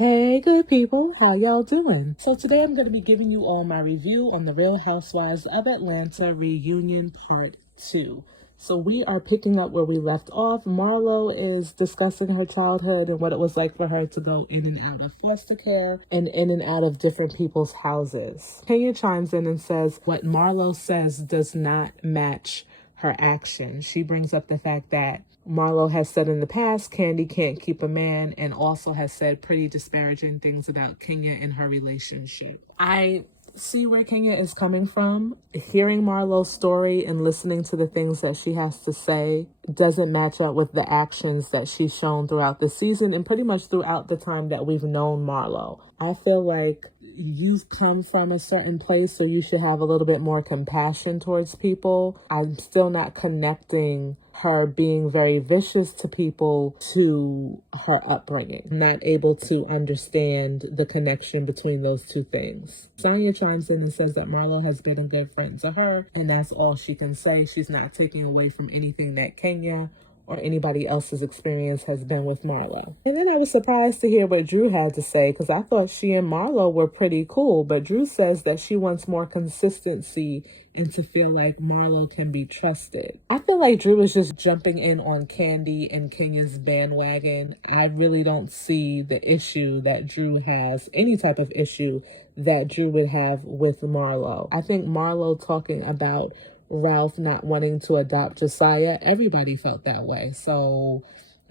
Hey, good people, how y'all doing? So today I'm going to be giving you all my review on the Real Housewives of Atlanta reunion part 2. So we are picking up where we left off. Marlo is discussing her childhood and what it was like for her to go in and out of foster care and in and out of different people's houses. Kenya chimes in and says what Marlo says does not match her actions. She brings up the fact that Marlo has said in the past Kandi can't keep a man, and also has said pretty disparaging things about Kenya and her relationship. I see where Kenya is coming from. Hearing Marlo's story and listening to the things that she has to say doesn't match up with the actions that she's shown throughout the season and pretty much throughout the time that we've known Marlo. I feel like you've come from a certain place, so you should have a little bit more compassion towards people. I'm still not connecting her being very vicious to people to her upbringing. I'm not able to understand the connection between those two things. Sanya chimes in and says that Marlo has been a good friend to her, and that's all she can say. She's not taking away from anything that Kenya or anybody else's experience has been with Marlo. And then I was surprised to hear what Drew had to say, because I thought she and Marlo were pretty cool, but Drew says that she wants more consistency and to feel like Marlo can be trusted. I feel like Drew is just jumping in on Kandi and Kenya's bandwagon. I really don't see the issue that Drew has, any type of issue that Drew would have with Marlo. I think Marlo talking about Ralph not wanting to adopt Josiah, everybody felt that way. So,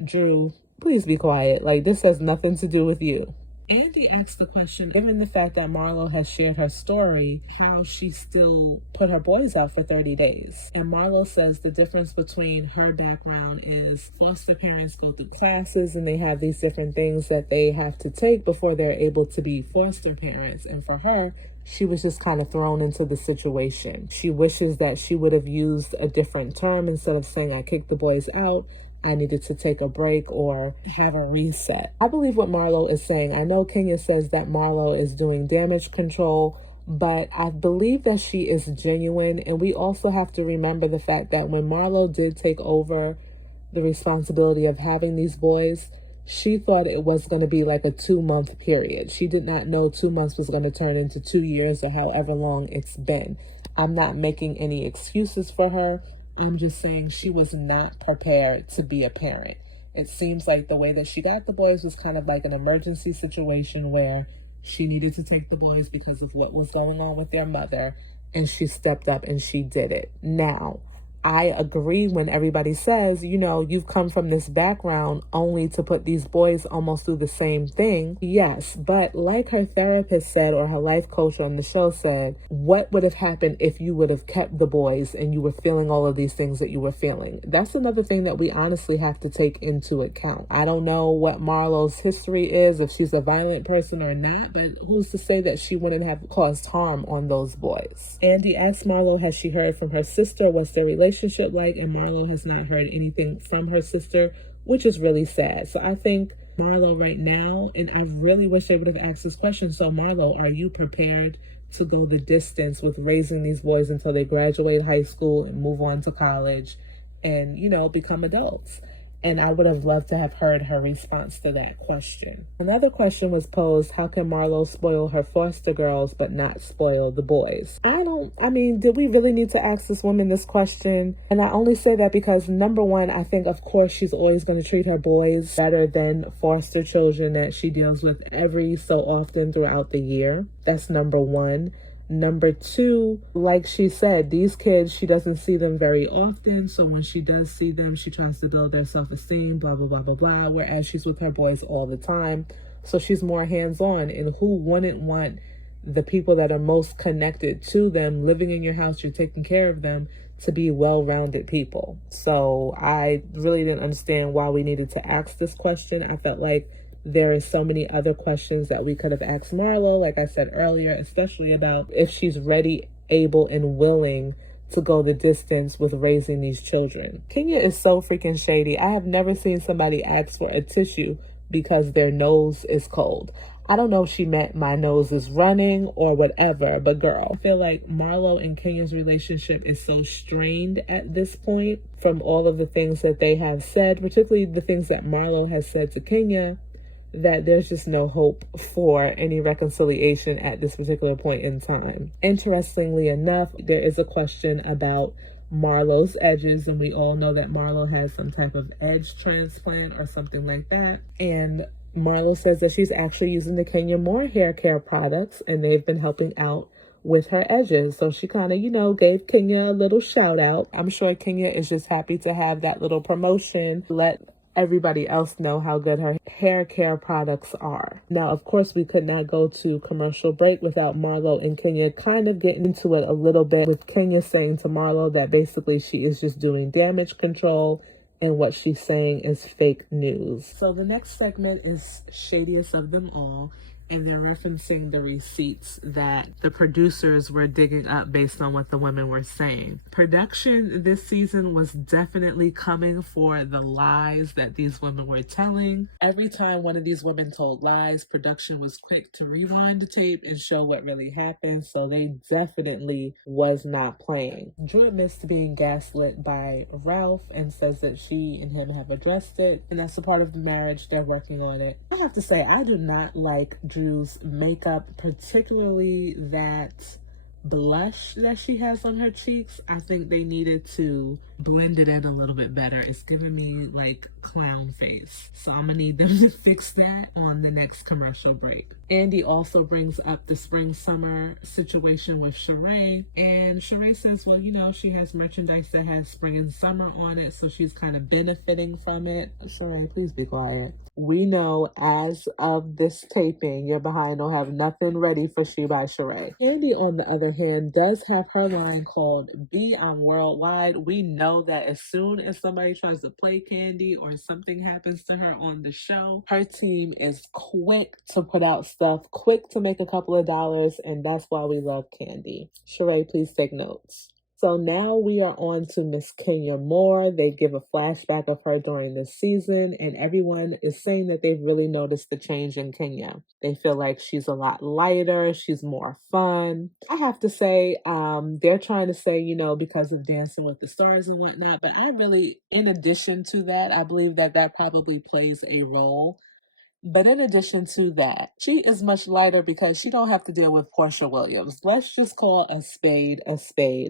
Drew, please be quiet. Like, this has nothing to do with you. Andy asked the question, given the fact that Marlo has shared her story, how she still put her boys out for 30 days. And Marlo says the difference between her background is foster parents go through classes and they have these different things that they have to take before they're able to be foster parents. And for her, she was just kind of thrown into the situation. She wishes that she would have used a different term instead of saying, I kicked the boys out. I needed to take a break or have a reset. I believe what Marlo is saying. I know Kenya says that Marlo is doing damage control, but I believe that she is genuine. And we also have to remember the fact that when Marlo did take over the responsibility of having these boys, she thought it was going to be like a 2-month period. She did not know 2 months was going to turn into 2 years or however long it's been. I'm not making any excuses for her. I'm just saying she was not prepared to be a parent. It seems like the way that she got the boys was kind of like an emergency situation where she needed to take the boys because of what was going on with their mother, and she stepped up and she did it. Now, I agree when everybody says, you know, you've come from this background only to put these boys almost through the same thing. Yes, but like her therapist said, or her life coach on the show said, what would have happened if you would have kept the boys and you were feeling all of these things that you were feeling? That's another thing that we honestly have to take into account. I don't know what Marlo's history is, if she's a violent person or not, but who's to say that she wouldn't have caused harm on those boys? Andy asked Marlo, has she heard from her sister? What's their relationship like? And Marlo has not heard anything from her sister, which is really sad. So I think Marlo right now, and I really wish they would have asked this question. So Marlo, are you prepared to go the distance with raising these boys until they graduate high school and move on to college and, you know, become adults? And I would have loved to have heard her response to that question. Another question was posed, how can Marlo spoil her foster girls but not spoil the boys? Did we really need to ask this woman this question? And I only say that because, number one, I think, of course, she's always going to treat her boys better than foster children that she deals with every so often throughout the year. That's number one. Number two, like she said, these kids, she doesn't see them very often. So when she does see them, she tries to build their self-esteem, blah, blah, blah, blah, blah. Whereas she's with her boys all the time. So she's more hands-on. And who wouldn't want the people that are most connected to them, living in your house, you're taking care of them, to be well-rounded people? So I really didn't understand why we needed to ask this question. I felt like there are so many other questions that we could have asked Marlo, like I said earlier, especially about if she's ready, able, and willing to go the distance with raising these children. Kenya is so freaking shady. I have never seen somebody ask for a tissue because their nose is cold. I don't know if she meant my nose is running or whatever, but girl, I feel like Marlo and Kenya's relationship is so strained at this point from all of the things that they have said, particularly the things that Marlo has said to Kenya. that there's just no hope for any reconciliation at this particular point in time. Interestingly enough, there is a question about Marlo's edges, and we all know that Marlo has some type of edge transplant or something like that. And Marlo says that she's actually using the Kenya Moore hair care products, and they've been helping out with her edges. So she kind of, gave Kenya a little shout out. I'm sure Kenya is just happy to have that little promotion. Let everybody else know how good her hair care products are. Now, of course, we could not go to commercial break without Marlo and Kenya kind of getting into it a little bit, with Kenya saying to Marlo that basically she is just doing damage control and what she's saying is fake news. So the next segment is Shadiest of Them All, and they're referencing the receipts that the producers were digging up based on what the women were saying. Production this season was definitely coming for the lies that these women were telling. Every time one of these women told lies, production was quick to rewind the tape and show what really happened, so they definitely was not playing. Drew admits to being gaslit by Ralph and says that she and him have addressed it, and that's a part of the marriage. They're working on it. I have to say, I do not like Drew's makeup, particularly that blush that she has on her cheeks. I think they needed to blend it in a little bit better. It's giving me like clown face. So I'm gonna need them to fix that on the next commercial break. Andy also brings up the spring summer situation with Sheree, and Sheree says, well, she has merchandise that has spring and summer on it, so she's kind of benefiting from it. Sheree, please be quiet. We know as of this taping, your behind don't have nothing ready for She by Sheree. Kandi, on the other hand, does have her line called Be on Worldwide. We know that as soon as somebody tries to play Kandi or something happens to her on the show, her team is quick to put out stuff, quick to make a couple of dollars, and that's why we love Kandi. Sheree, please take notes. So now we are on to Miss Kenya Moore. They give a flashback of her during this season, and everyone is saying that they've really noticed the change in Kenya. They feel like she's a lot lighter, she's more fun. I have to say, they're trying to say, because of Dancing with the Stars and whatnot, but I really, in addition to that, I believe that that probably plays a role. But in addition to that, she is much lighter because she don't have to deal with Portia Williams. Let's just call a spade,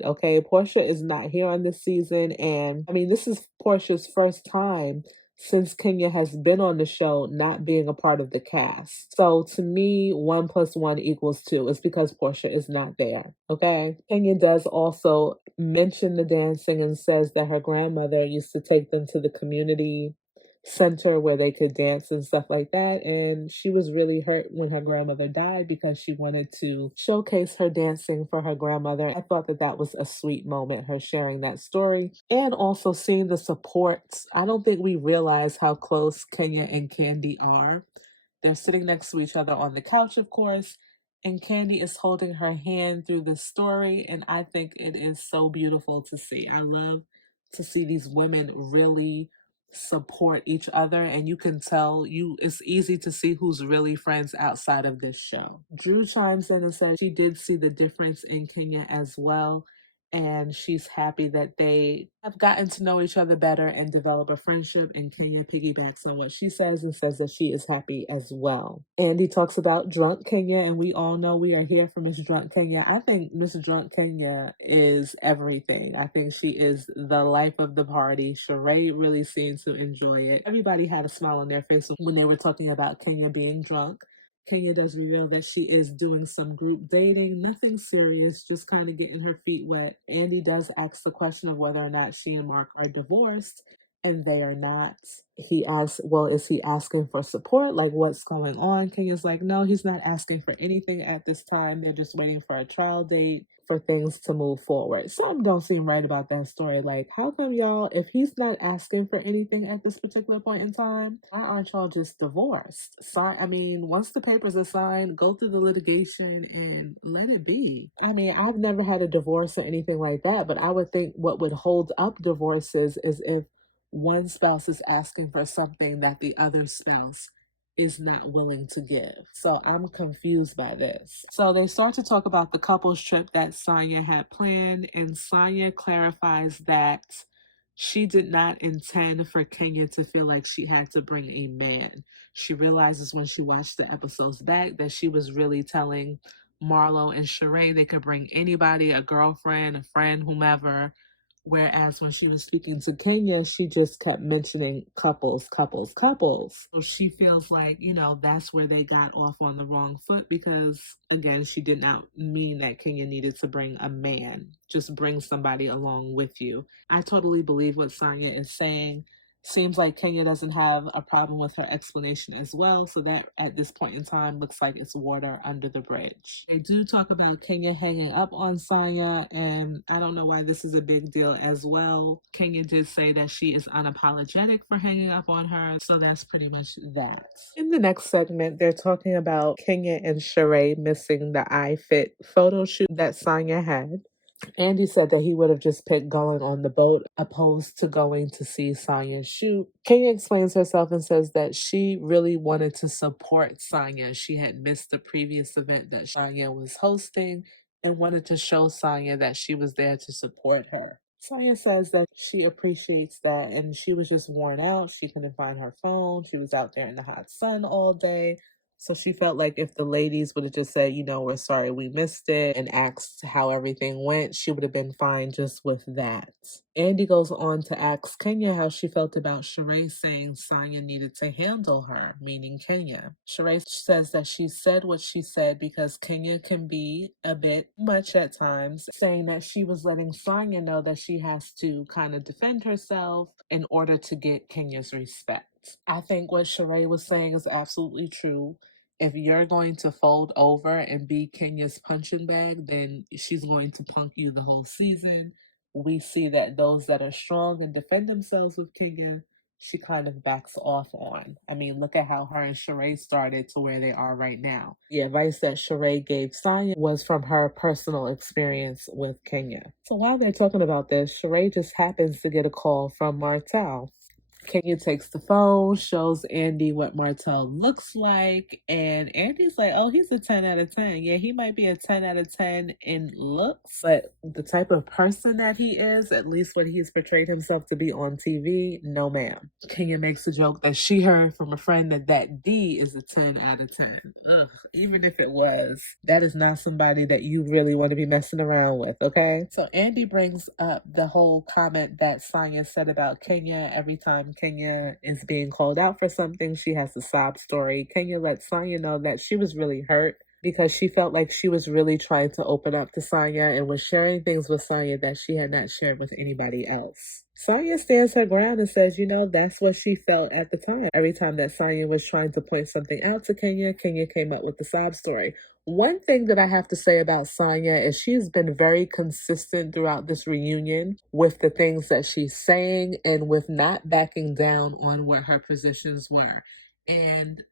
okay? Portia is not here on this season, and this is Portia's first time since Kenya has been on the show not being a part of the cast. So to me, 1 + 1 = 2. It's because Portia is not there, okay? Kenya does also mention the dancing and says that her grandmother used to take them to the community center where they could dance and stuff like that, and she was really hurt when her grandmother died because she wanted to showcase her dancing for her grandmother. I thought that that was a sweet moment, her sharing that story, and also seeing the support. I don't think we realize how close Kenya and Kandi are. They're sitting next to each other on the couch, of course, and Kandi is holding her hand through the story, and I think it is so beautiful to see. I love to see these women really support each other, and you can tell it's easy to see who's really friends outside of this show. Drew chimes in and says she did see the difference in Kenya as well, and she's happy that they have gotten to know each other better and develop a friendship, and Kenya piggybacks on what she says and says that she is happy as well. Andy talks about Drunk Kenya, and we all know we are here for Miss Drunk Kenya. I think Miss Drunk Kenya is everything. I think she is the life of the party. Sheree really seemed to enjoy it. Everybody had a smile on their face when they were talking about Kenya being drunk. Kenya does reveal that she is doing some group dating, nothing serious, just kind of getting her feet wet. Andy does ask the question of whether or not she and Mark are divorced, and they are not. He asks, well, is he asking for support? Like, what's going on? Kenya's like, no, he's not asking for anything at this time. They're just waiting for a trial date for things to move forward. Something don't seem right about that story. Like, how come y'all, if he's not asking for anything at this particular point in time, why aren't y'all just divorced? Once the papers are signed, go through the litigation and let it be. I've never had a divorce or anything like that, but I would think what would hold up divorces is if one spouse is asking for something that the other spouse is not willing to give. So I'm confused by this. So they start to talk about the couples trip that Sanya had planned, and Sanya clarifies that She did not intend for Kenya to feel like she had to bring a man. She realizes when she watched the episodes back that she was really telling Marlo and Sheree they could bring anybody, a girlfriend, a friend, whomever. Whereas when she was speaking to Kenya, she just kept mentioning couples, couples, couples. So she feels like, that's where they got off on the wrong foot because, again, she did not mean that Kenya needed to bring a man. Just bring somebody along with you. I totally believe what Sanya is saying. Seems like Kenya doesn't have a problem with her explanation as well, so that at this point in time looks like it's water under the bridge. They do talk about Kenya hanging up on Sanya, and I don't know why this is a big deal as well. Kenya did say that she is unapologetic for hanging up on her, so that's pretty much that. In the next segment, they're talking about Kenya and Sheree missing the iFit photo shoot that Sanya had. Andy said that he would have just picked going on the boat opposed to going to see Sanya shoot. Kenya explains herself and says that she really wanted to support Sanya. She had missed the previous event that Sanya was hosting and wanted to show Sanya that she was there to support her. Sanya says that she appreciates that and she was just worn out. She couldn't find her phone. She was out there in the hot sun all day. So she felt like if the ladies would have just said, we're sorry we missed it and asked how everything went, she would have been fine just with that. Andy goes on to ask Kenya how she felt about Sheree saying Sanya needed to handle her, meaning Kenya. Sheree says that she said what she said because Kenya can be a bit much at times, saying that she was letting Sanya know that she has to kind of defend herself in order to get Kenya's respect. I think what Sheree was saying is absolutely true. If you're going to fold over and be Kenya's punching bag, then she's going to punk you the whole season. We see that those that are strong and defend themselves with Kenya, she kind of backs off on. I mean, look at how her and Sheree started to where they are right now. The advice that Sheree gave Sanya was from her personal experience with Kenya. So while they're talking about this, Sheree just happens to get a call from Martell. Kenya takes the phone, shows Andy what Martell looks like, and Andy's like, oh, he's a 10 out of 10. Yeah, he might be a 10 out of 10 in looks, but the type of person that he is, at least what he's portrayed himself to be on TV, no ma'am. Kenya makes a joke that she heard from a friend that D is a 10 out of 10. Ugh, even if it was, that is not somebody that you really want to be messing around with, okay? So Andy brings up the whole comment that Sanya said about Kenya. Every time Kenya is being called out for something, she has a sob story. Kenya let Sanya know that she was really hurt because she felt like she was really trying to open up to Sanya and was sharing things with Sanya that she had not shared with anybody else. Sanya stands her ground and says, that's what she felt at the time. Every time that Sanya was trying to point something out to Kenya, Kenya came up with the sob story. One thing that I have to say about Sanya is she's been very consistent throughout this reunion with the things that she's saying and with not backing down on what her positions were. And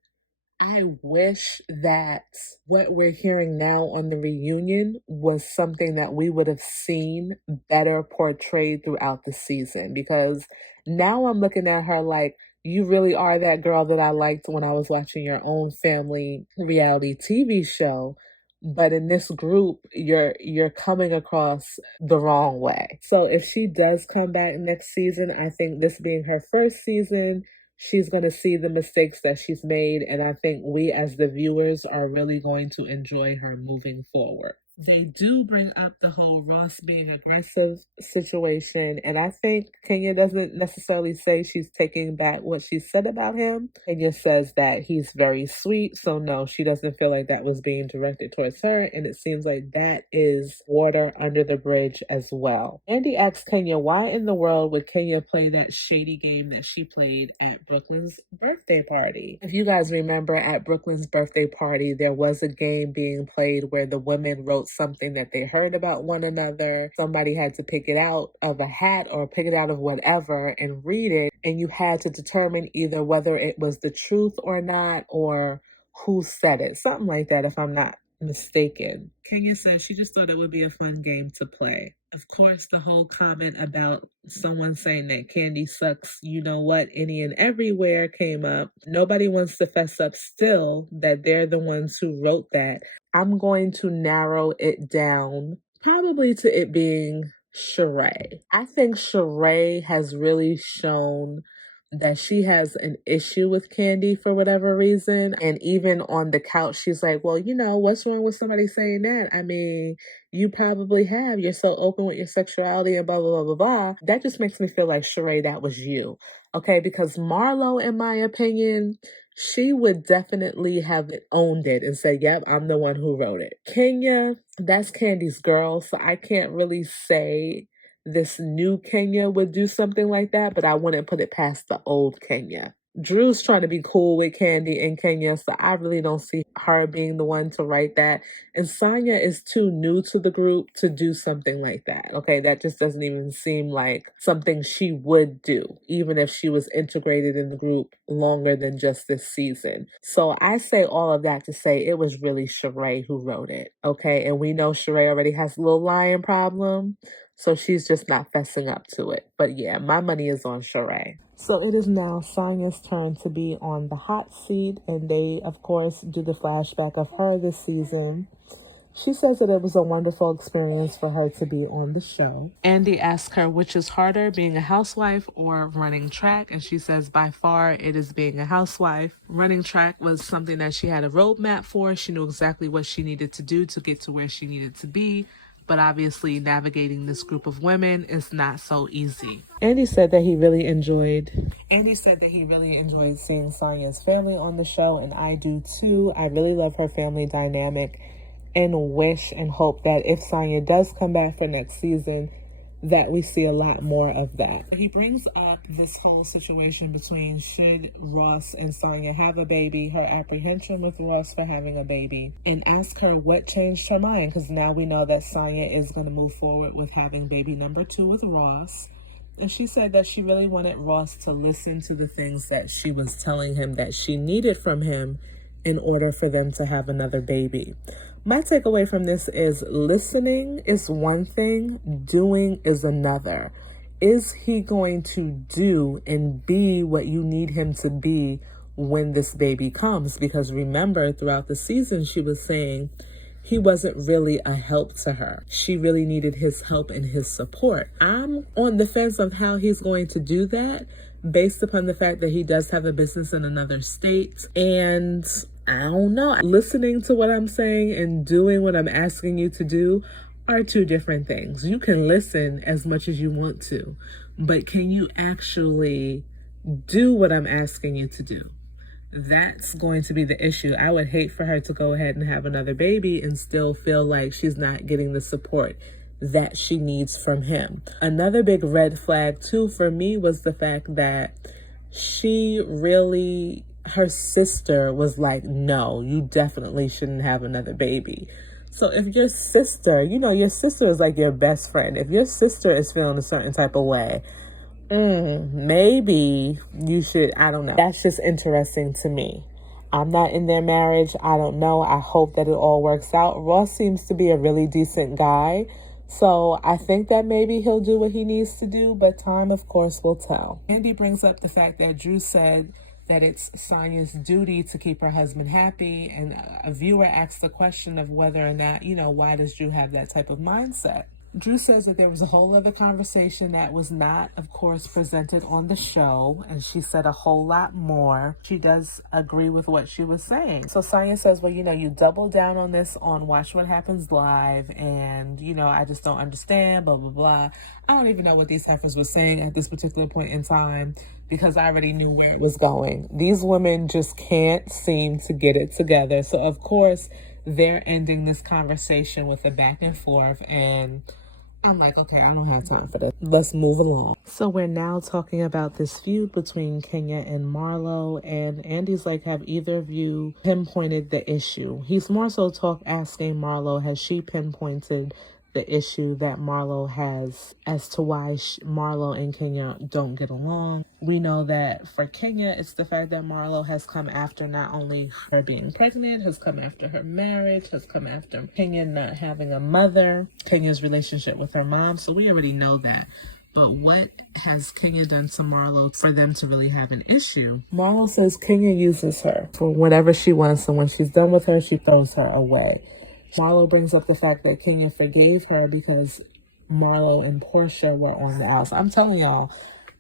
I wish that what we're hearing now on the reunion was something that we would have seen better portrayed throughout the season, because now I'm looking at her like, you really are that girl that I liked when I was watching your own family reality TV show. But in this group, you're coming across the wrong way. So if she does come back next season, I think this being her first season, she's going to see the mistakes that she's made, and I think we as the viewers are really going to enjoy her moving forward. They do bring up the whole Ross being aggressive situation, and I think Kenya doesn't necessarily say she's taking back what she said about him. Kenya says that he's very sweet, so no, she doesn't feel like that was being directed towards her, and it seems like that is water under the bridge as well. Andy asks Kenya, why in the world would Kenya play that shady game that she played at Brooklyn's birthday party? If you guys remember, at Brooklyn's birthday party, there was a game being played where the women wrote something that they heard about one another. Somebody had to pick it out of a hat or pick it out of whatever and read it, and you had to determine either whether it was the truth or not, or who said it. Something like that, if I'm not mistaken. Kenya says she just thought it would be a fun game to play. Of course, the whole comment about someone saying that Kandi sucks, any and everywhere came up. Nobody wants to fess up still that they're the ones who wrote that. I'm going to narrow it down probably to it being Sheree. I think Sheree has really shown that she has an issue with Kandi for whatever reason. And even on the couch, she's like, well, what's wrong with somebody saying that? I mean, you probably have. You're so open with your sexuality and blah, blah, blah, blah, blah. That just makes me feel like, Sheree, that was you. Okay, because Marlo, in my opinion, she would definitely have owned it and said, yep, I'm the one who wrote it. Kenya, that's Kandi's girl, so I can't really say this new Kenya would do something like that, but I wouldn't put it past the old Kenya. Drew's trying to be cool with Kandi and Kenya, so I really don't see her being the one to write that. And Sanya is too new to the group to do something like that. Okay, that just doesn't even seem like something she would do, even if she was integrated in the group longer than just this season. So I say all of that to say it was really Sheree who wrote it. Okay, and we know Sheree already has a little lying problem. So she's just not fessing up to it. But yeah, my money is on Sheree. So it is now Sanya's turn to be on the hot seat. And they, of course, do the flashback of her this season. She says that it was a wonderful experience for her to be on the show. Andy asks her which is harder, being a housewife or running track. And she says by far it is being a housewife. Running track was something that she had a roadmap for. She knew exactly what she needed to do to get to where she needed to be. But obviously navigating this group of women is not so easy. Andy said that he really enjoyed seeing Sanya's family on the show, and I do too. I really love her family dynamic and wish and hope that if Sanya does come back for next season, that we see a lot more of that. He brings up this whole situation between should Ross and Sanya have a baby, her apprehension with Ross for having a baby, and ask her what changed her mind, because now we know that Sanya is going to move forward with having baby number 2 with Ross. And she said that she really wanted Ross to listen to the things that she was telling him that she needed from him in order for them to have another baby. My takeaway from this is listening is one thing, doing is another. Is he going to do and be what you need him to be when this baby comes? Because remember, throughout the season, she was saying he wasn't really a help to her. She really needed his help and his support. I'm on the fence of how he's going to do that based upon the fact that he does have a business in another state. And I don't know. Listening to what I'm saying and doing what I'm asking you to do are two different things. You can listen as much as you want to, but can you actually do what I'm asking you to do? That's going to be the issue. I would hate for her to go ahead and have another baby and still feel like she's not getting the support that she needs from him. Another big red flag too for me was the fact that her sister was like, no, you definitely shouldn't have another baby. So if your sister, your sister is like your best friend. If your sister is feeling a certain type of way, maybe you should, I don't know. That's just interesting to me. I'm not in their marriage. I don't know. I hope that it all works out. Ross seems to be a really decent guy. So I think that maybe he'll do what he needs to do, but time, of course, will tell. Andy brings up the fact that Drew said that it's Sanya's duty to keep her husband happy. And a viewer asked the question of whether or not, why does Drew have that type of mindset? Drew says that there was a whole other conversation that was not, of course, presented on the show, and she said a whole lot more. She does agree with what she was saying. So Sanya says, well, you double down on this on Watch What Happens Live, and, I just don't understand, blah, blah, blah. I don't even know what these heifers were saying at this particular point in time because I already knew where it was going. These women just can't seem to get it together. So, of course, they're ending this conversation with a back and forth, and I'm like, okay, I don't have time for this. Let's move along. So we're now talking about this feud between Kenya and Marlo, and Andy's like, have either of you pinpointed the issue? He's more so asking Marlo, has she pinpointed the issue that Marlo has as to why Marlo and Kenya don't get along? We know that for Kenya, it's the fact that Marlo has come after not only her being pregnant, has come after her marriage, has come after Kenya not having a mother, Kenya's relationship with her mom. So we already know that. But what has Kenya done to Marlo for them to really have an issue? Marlo says Kenya uses her for whatever she wants, and when she's done with her, she throws her away. Marlo brings up the fact that Kenya forgave her because Marlo and Portia were on the house. I'm telling y'all,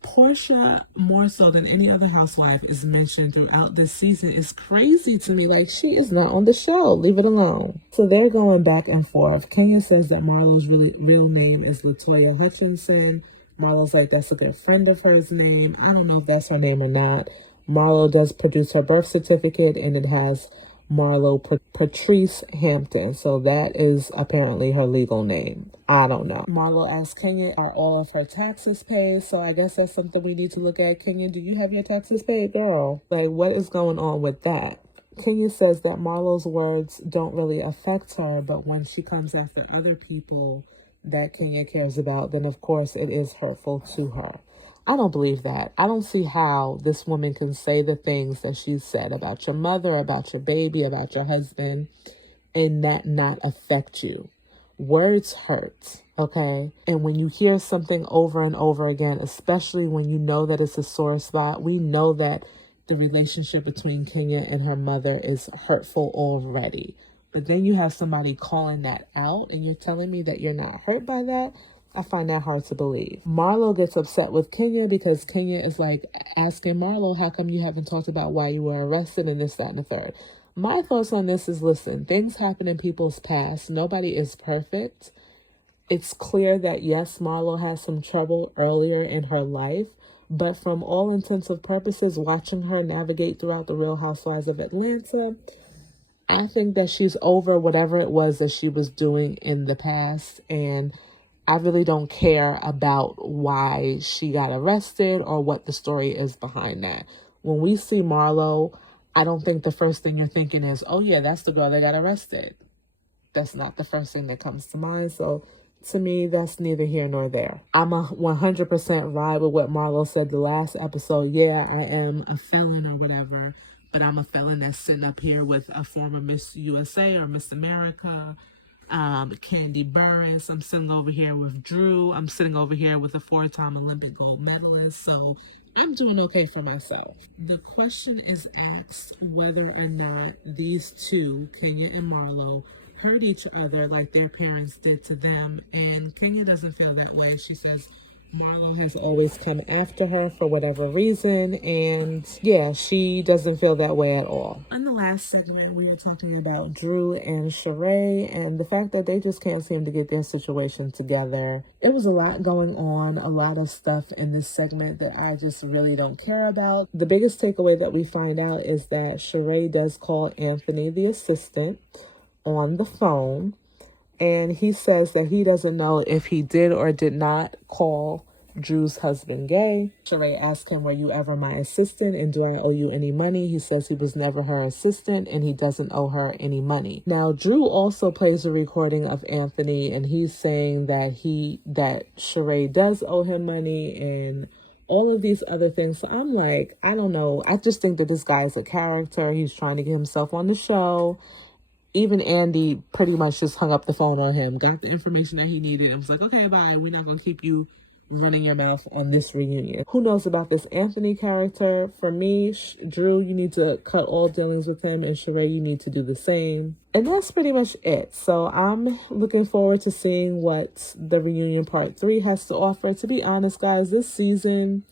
Portia, more so than any other housewife, is mentioned throughout this season. It's crazy to me. Like, she is not on the show. Leave it alone. So they're going back and forth. Kenya says that Marlo's real name is Latoya Hutchinson. Marlo's like, that's a good friend of hers name. I don't know if that's her name or not. Marlo does produce her birth certificate, and it has Marlo Patrice Hampton. So that is apparently her legal name. I don't know. Marlo asks Kenya, are all of her taxes paid? So I guess that's something we need to look at. Kenya, do you have your taxes paid, girl? Like, what is going on with that? Kenya says that Marlo's words don't really affect her, but when she comes after other people that Kenya cares about, then of course it is hurtful to her. I don't believe that. I don't see how this woman can say the things that she said about your mother, about your baby, about your husband, and that not affect you. Words hurt, okay? And when you hear something over and over again, especially when you know that it's a sore spot, we know that the relationship between Kenya and her mother is hurtful already. But then you have somebody calling that out and you're telling me that you're not hurt by that? I find that hard to believe. Marlo gets upset with Kenya because Kenya is like asking Marlo, how come you haven't talked about why you were arrested and this, that, and the third? My thoughts on this is, listen, things happen in people's past. Nobody is perfect. It's clear that, yes, Marlo has some trouble earlier in her life, but from all intents and purposes, watching her navigate throughout the Real Housewives of Atlanta, I think that she's over whatever it was that she was doing in the past, and I really don't care about why she got arrested or what the story is behind that. When we see Marlo, I don't think the first thing you're thinking is, oh yeah, that's the girl that got arrested. That's not the first thing that comes to mind. So to me, that's neither here nor there. I'm a 100% ride with what Marlo said the last episode. Yeah, I am a felon or whatever, but I'm a felon that's sitting up here with a former Miss USA or Miss America, Kandi Burris. I'm sitting over here with Drew. I'm sitting over here with a 4-time Olympic gold medalist. So I'm doing okay for myself. The question is asked whether or not these two, Kenya and Marlo, hurt each other like their parents did to them. And Kenya doesn't feel that way. She says Marlo has always come after her for whatever reason, and yeah, she doesn't feel that way at all. In the last segment, we were talking about Drew and Sheree and the fact that they just can't seem to get their situation together. It was a lot going on, a lot of stuff in this segment that I just really don't care about. The biggest takeaway that we find out is that Sheree does call Anthony, the assistant, on the phone. And he says that he doesn't know if he did or did not call Drew's husband gay. Sheree asked him, were you ever my assistant and do I owe you any money? He says he was never her assistant and he doesn't owe her any money. Now, Drew also plays a recording of Anthony and he's saying that Sheree does owe him money and all of these other things. So I'm like, I don't know. I just think that this guy is a character. He's trying to get himself on the show. Even Andy pretty much just hung up the phone on him, got the information that he needed, and was like, okay, bye. We're not going to keep you running your mouth on this reunion. Who knows about this Anthony character? For me, Drew, you need to cut all dealings with him, and Sheree, you need to do the same. And that's pretty much it. So I'm looking forward to seeing what the reunion part 3 has to offer. To be honest, guys, this season,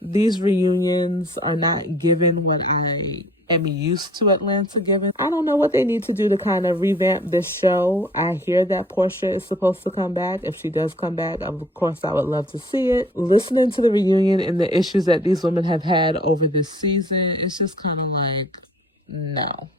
these reunions are not given what I am used to Atlanta giving. I don't know what they need to do to kind of revamp this show. I hear that Portia is supposed to come back. If she does come back, of course, I would love to see it. Listening to the reunion and the issues that these women have had over this season, it's just kind of like, no.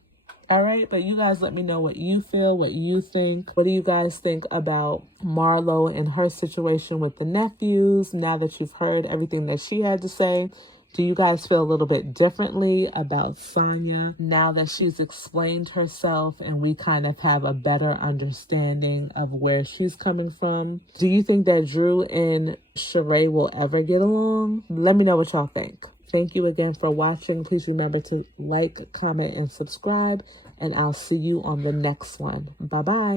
All right, but you guys let me know what you feel, what you think. What do you guys think about Marlo and her situation with the nephews now that you've heard everything that she had to say? Do you guys feel a little bit differently about Sanya now that she's explained herself and we kind of have a better understanding of where she's coming from? Do you think that Drew and Sheree will ever get along? Let me know what y'all think. Thank you again for watching. Please remember to like, comment, and subscribe, and I'll see you on the next one. Bye-bye.